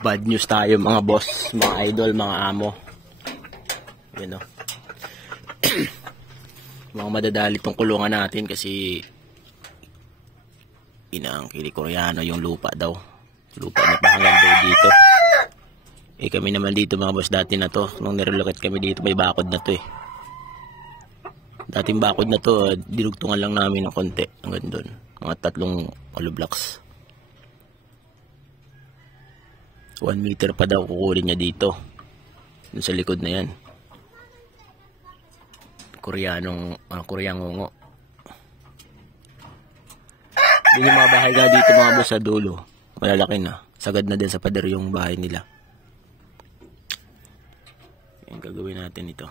Bad news tayo mga boss, mga idol, mga amo. Yun o. Mga madadalit tong kulungan natin kasi inaangkili Koreano yung lupa daw. Lupa niya pa hanggang daw dito. Eh kami naman dito mga boss, dati na to. Nung nirelocate kami dito, may bakod na to eh. Dating bakod na to, dinugtungan lang namin ng konti hanggang doon. Mga 3 hollow blocks. 1 meter pa daw kukunin niya dito. Dun sa likod na yan. Koreanong ngo. Yung mga bahay nga dito mga boss sa dulo. Malalaki na. Sagad na din sa pader yung bahay nila. Yan, gagawin natin ito.